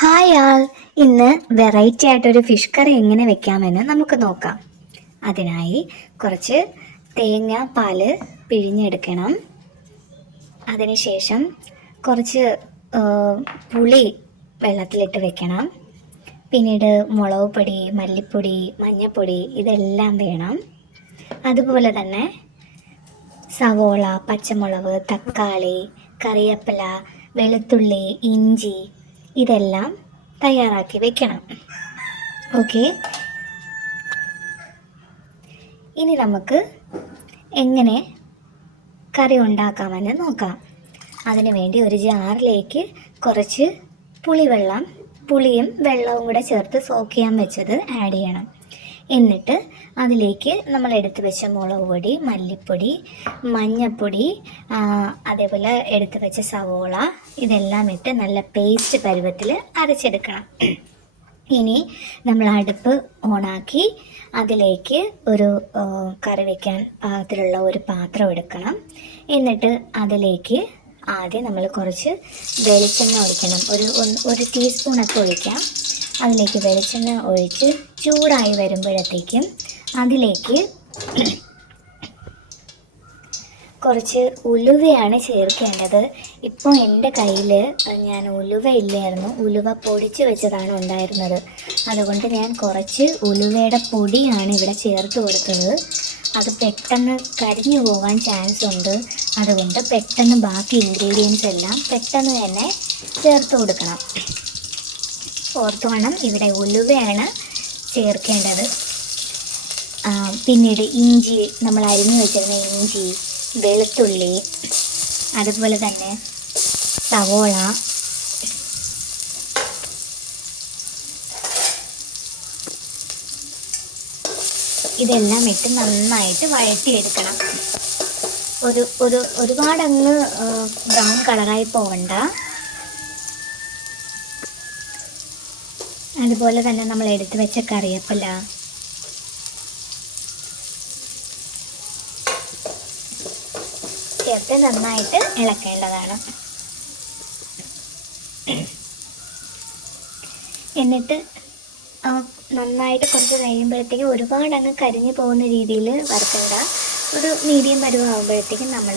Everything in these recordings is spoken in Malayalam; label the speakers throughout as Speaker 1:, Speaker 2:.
Speaker 1: ഹായ് ആൾ ഇന്ന് വെറൈറ്റി ആയിട്ടൊരു ഫിഷ് കറി എങ്ങനെ വെക്കാമെന്ന് നമുക്ക് നോക്കാം. അതിനായി കുറച്ച് തേങ്ങ പാൽ പിഴിഞ്ഞെടുക്കണം. അതിനുശേഷം കുറച്ച് പുളി വെള്ളത്തിലിട്ട് വെക്കണം. പിന്നീട് മുളക് പൊടി മല്ലിപ്പൊടി മഞ്ഞൾപ്പൊടി ഇതെല്ലാം വേണം. അതുപോലെ തന്നെ സവോള പച്ചമുളക് തക്കാളി കറിവേപ്പില വെളുത്തുള്ളി ഇഞ്ചി ഇതെല്ലാം തയ്യാറാക്കി വെക്കണം. ഓക്കെ ഇനി നമുക്ക് എങ്ങനെ കറി ഉണ്ടാക്കാമെന്ന് നോക്കാം. അതിനു വേണ്ടി ഒരു ജാറിലേക്ക് കുറച്ച് പുളിവെള്ളം പുളിയും വെള്ളവും കൂടെ ചേർത്ത് സോക്ക് ചെയ്യാൻ വെച്ചത് ആഡ് ചെയ്യണം. എന്നിട്ട് അതിലേക്ക് നമ്മൾ എടുത്തു വെച്ച മുളക് പൊടി മല്ലിപ്പൊടി മഞ്ഞൾപ്പൊടി അതേപോലെ എടുത്തു വെച്ച സവോള ഇതെല്ലാം ഇട്ട് നല്ല പേസ്റ്റ് പരുവത്തിൽ അരച്ചെടുക്കണം. ഇനി നമ്മൾ അടുപ്പ് ഓണാക്കി അതിലേക്ക് ഒരു കറി വയ്ക്കാൻ പാകത്തിലുള്ള ഒരു പാത്രം എടുക്കണം. എന്നിട്ട് അതിലേക്ക് ആദ്യം നമ്മൾ കുറച്ച് വെളിച്ചെണ്ണ ഒഴിക്കണം. ഒരു ഒരു ടീസ്പൂണൊക്കെ ഒഴിക്കാം. അതിലേക്ക് വെളിച്ചെണ്ണ ഒഴിച്ച് ചൂടായി വരുമ്പോഴത്തേക്കും അതിലേക്ക് കുറച്ച് ഉലുവയാണ് ചേർക്കേണ്ടത്. ഇപ്പോൾ എന്റെ കയ്യിൽ ഞാൻ ഉലുവ ഇല്ലായിരുന്നു. ഉലുവ പൊടിച്ച് വെച്ചതാണ് ഉണ്ടായിരുന്നത്. അതുകൊണ്ട് ഞാൻ കുറച്ച് ഉലുവയുടെ പൊടിയാണ് ഇവിടെ ചേർത്ത് കൊടുത്തത്. അത് പെട്ടെന്ന് കരിഞ്ഞു പോകാൻ ചാൻസ് ഉണ്ട്. അതുകൊണ്ട് പെട്ടെന്ന് ബാക്കി ഇൻഗ്രീഡിയൻസ് എല്ലാം പെട്ടെന്ന് തന്നെ ചേർത്ത് കൊടുക്കണം. ഓർത്ത് വേണം ഇവിടെ ഉലുവയാണ് ചേർക്കേണ്ടത്. പിന്നീട് ഇഞ്ചി നമ്മൾ അരിഞ്ഞു വെച്ചിരുന്ന ഇഞ്ചി വെളുത്തുള്ളി അതുപോലെ തന്നെ സവോള ഇതെല്ലാം ഇട്ട് നന്നായിട്ട് വഴറ്റിയെടുക്കണം. ഒരു ഒരു ഒരുപാടങ്ങ് ബ്രൗൺ കളറായി പോകണ്ട അതുപോലെ തന്നെ നമ്മൾ എടുത്തു വെച്ച കറിവേപ്പില. ചേർത്ത് നന്നായിട്ട് ഇളക്കേണ്ടതാണ്. എന്നിട്ട് നന്നായിട്ട് കുറച്ച് കഴിയുമ്പോഴത്തേക്ക് ഒരുപാട് അങ്ങ് കരിഞ്ഞു പോകുന്ന രീതിയിൽ വറുത്തിടുക. ഒരു മീഡിയം പരുവാകുമ്പോഴത്തേക്കും നമ്മൾ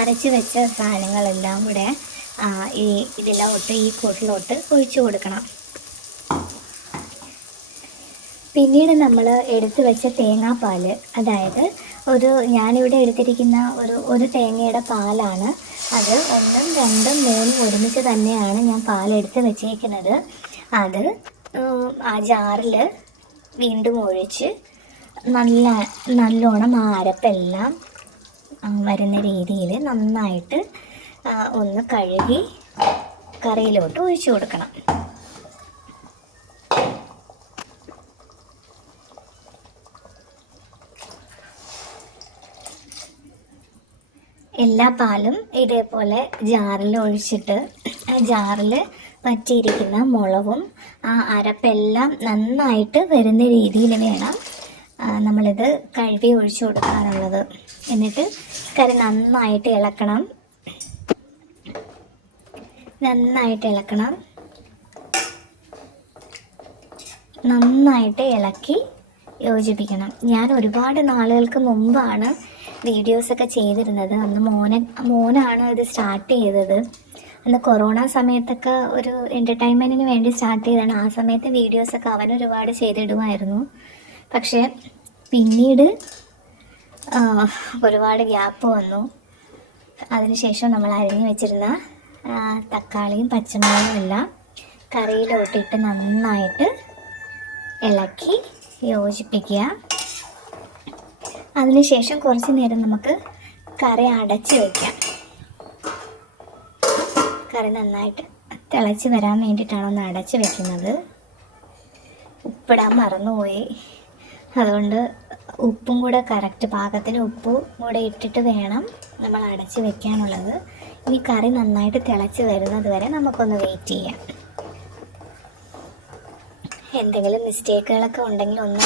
Speaker 1: അരച്ച് വെച്ച സാധനങ്ങളെല്ലാം കൂടെ ഈ ഇതിലോട്ട് ഈ കൂട്ടിലോട്ട് ഒഴിച്ചു കൊടുക്കണം. പിന്നീട് നമ്മൾ എടുത്തു വെച്ച തേങ്ങാപ്പാൽ അതായത് ഒരു ഞാനിവിടെ എടുത്തിരിക്കുന്ന ഒരു ഒരു തേങ്ങയുടെ പാലാണ്. അത് ഒന്നും രണ്ടും മൂന്നും ഒരുമിച്ച് തന്നെയാണ് ഞാൻ പാലെടുത്ത് വെച്ചേക്കുന്നത്. അത് ആ ജാറിൽ വീണ്ടും ഒഴിച്ച് നല്ല നല്ലോണം ആരപ്പെല്ലാം വരുന്ന രീതിയിൽ നന്നായിട്ട് ഒന്ന് കഴുകി കറിയിലോട്ട് ഒഴിച്ചു കൊടുക്കണം. എല്ലാ പാലും ഇതേപോലെ ജാറിൽ ഒഴിച്ചിട്ട് ആ ജാറിൽ പറ്റിയിരിക്കുന്ന മുളകും ആ അരപ്പെല്ലാം നന്നായിട്ട് വരുന്ന രീതിയിൽ വേണം നമ്മളിത് കഴുകി ഒഴിച്ചു കൊടുക്കാനുള്ളത്. എന്നിട്ട് കറി നന്നായിട്ട് ഇളക്കണം. നന്നായിട്ട് ഇളക്കണം. നന്നായിട്ട് ഇളക്കി യോജിപ്പിക്കണം. ഞാൻ ഒരുപാട് നാളുകൾക്ക് മുമ്പാണ് വീഡിയോസൊക്കെ ചെയ്തിരുന്നത്. അന്ന് മോനെ മോനാണ് ഇത് സ്റ്റാർട്ട് ചെയ്തത്. അന്ന് കൊറോണ സമയത്തൊക്കെ ഒരു എന്റർടൈൻമെന്റിന് വേണ്ടി സ്റ്റാർട്ട് ചെയ്തതാണ് ആ സമയത്ത് വീഡിയോസൊക്കെ അവൻ ഒരുപാട് ചെയ്തിടുമായിരുന്നു. പക്ഷേ പിന്നീട് ഒരുപാട് ഗ്യാപ്പ് വന്നു. അതിനുശേഷം നമ്മൾ അരിഞ്ഞു വെച്ചിരുന്ന തക്കാളിയും പച്ചമുളകും എല്ലാം കറിയിലോട്ടിട്ട് നന്നായിട്ട് ഇളക്കി യോജിപ്പിക്കുക. അതിനുശേഷം കുറച്ച് നേരം നമുക്ക് കറി അടച്ചു വയ്ക്കാം കറി നന്നായിട്ട് തിളച്ച് വരാൻ വേണ്ടിയിട്ടാണ് ഒന്ന് അടച്ച് വെക്കുന്നത്. ഉപ്പിടാൻ മറന്നുപോയി. അതുകൊണ്ട് ഉപ്പും കൂടെ കറക്റ്റ് പാകത്തിന് ഉപ്പും കൂടെ ഇട്ടിട്ട് വേണം നമ്മൾ അടച്ച് വെക്കാനുള്ളത്. ഇനി കറി നന്നായിട്ട് തിളച്ച് വരുന്നത് വരെ നമുക്കൊന്ന് വെയിറ്റ് ചെയ്യാം. എന്തെങ്കിലും മിസ്റ്റേക്കുകളൊക്കെ ഉണ്ടെങ്കിൽ ഒന്ന്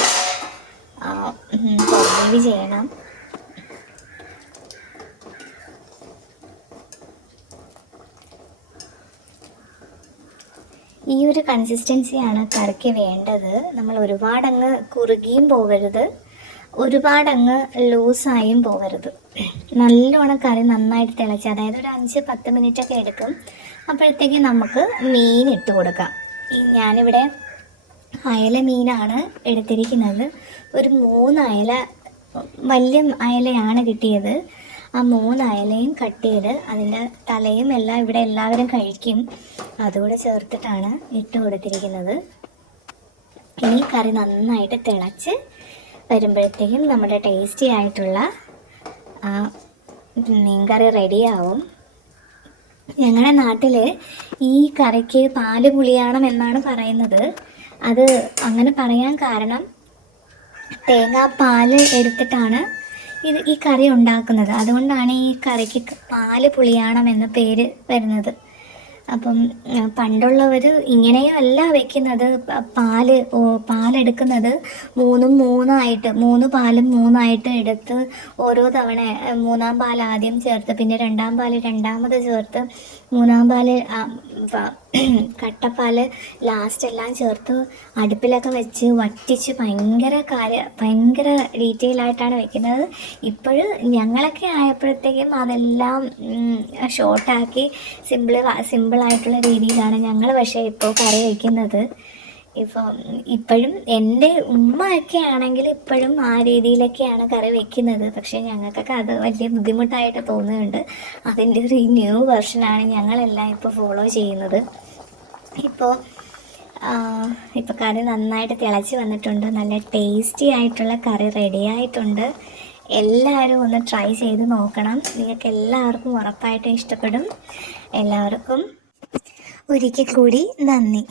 Speaker 1: ചെയ്യണം. ഈ ഒരു കൺസിസ്റ്റൻസിയാണ് കറിക്ക് വേണ്ടത്. നമ്മൾ ഒരുപാടങ്ങ് കുറുകിയും പോകരുത്. ഒരുപാടങ്ങ് ലൂസായും പോകരുത്. നല്ലോണം കറി നന്നായിട്ട് തിളച്ച് അതായത് ഒരു അഞ്ച് പത്ത് മിനിറ്റ് ഒക്കെ എടുക്കും. അപ്പോഴത്തേക്ക് നമുക്ക് മീൻ ഇട്ട് കൊടുക്കാം. ഈ ഞാനിവിടെ അയല മീനാണ് എടുത്തിരിക്കുന്നത്. ഒരു മൂന്ന് അയല വലിയ അയലയാണ് കിട്ടിയത്. ആ മൂന്ന് അയലയും കട്ട് ചെയ്ത് അതിന്റെ തലയും എല്ലാം ഇവിടെ എല്ലാവരും കഴിക്കും. അതുകൂടെ ചേർത്തിട്ടാണ് ഇട്ട് കൊടുത്തിരിക്കുന്നത്. ഇനി കറി നന്നായിട്ട് തിളച്ച് വരുമ്പോഴത്തേക്കും നമ്മുടെ ടേസ്റ്റി ആയിട്ടുള്ള മീൻകറി റെഡിയാവും ഞങ്ങളുടെ നാട്ടിൽ ഈ കറിക്ക് പാൽ പുളിയാണം എന്നാണ് പറയുന്നത്. അത് അങ്ങനെ പറയാൻ കാരണം തേങ്ങാപ്പാൽ എടുത്തിട്ടാണ് ഇത് ഈ കറി ഉണ്ടാക്കുന്നത്. അതുകൊണ്ടാണ് ഈ കറിക്ക് പാൽ പുളിയാണം എന്ന പേര് വരുന്നത്. അപ്പം പണ്ടുള്ളവർ ഇങ്ങനെയല്ല വെക്കുന്നത്. പാൽ പാലെടുക്കുന്നത് മൂന്നും മൂന്നായിട്ട് മൂന്ന് പാലും മൂന്നായിട്ട് എടുത്ത് ഓരോ തവണ മൂന്നാം പാൽ ആദ്യം ചേർത്ത് പിന്നെ രണ്ടാം പാൽ രണ്ടാമത് ചേർത്ത് മൂന്നാം പാൽ കട്ടപ്പാൽ ലാസ്റ്റ് എല്ലാം ചേർത്ത് അടുപ്പിലൊക്കെ വെച്ച് വറ്റിച്ച് ഭയങ്കര കാര്യ ഭയങ്കര ഡീറ്റെയിൽ ആയിട്ടാണ് വെക്കുന്നത്. ഇപ്പോഴും ഞങ്ങളൊക്കെ ആയപ്പോഴത്തേക്കും അതെല്ലാം ഷോർട്ടാക്കി സിമ്പിൾ സിമ്പിളായിട്ടുള്ള രീതിയിലാണ് ഞങ്ങൾ പക്ഷേ ഇപ്പോൾ കറി വയ്ക്കുന്നത് ഇപ്പോൾ ഇപ്പോഴും എന്റെ ഉമ്മയൊക്കെ ആണെങ്കിൽ ഇപ്പോഴും ആ രീതിയിലൊക്കെയാണ് കറി വെക്കുന്നത്. പക്ഷേ ഞങ്ങൾക്കൊക്കെ അത് വലിയ ബുദ്ധിമുട്ടായിട്ട് തോന്നുന്നുണ്ട്. അതിന്റെ ഒരു ന്യൂ വെർഷനാണ് ഞങ്ങളെല്ലാം ഇപ്പോൾ ഫോളോ ചെയ്യുന്നത്. ഇപ്പോൾ ഇപ്പോൾ കറി നന്നായിട്ട് തിളച്ച് വന്നിട്ടുണ്ട്. നല്ല ടേസ്റ്റി ആയിട്ടുള്ള കറി റെഡി ആയിട്ടുണ്ട്. എല്ലാവരും ഒന്ന് ട്രൈ ചെയ്ത് നോക്കണം. നിങ്ങൾക്ക് എല്ലാവർക്കും ഉറപ്പായിട്ടും ഇഷ്ടപ്പെടും. എല്ലാവർക്കും ഒരിക്കൽ കൂടി നന്ദി.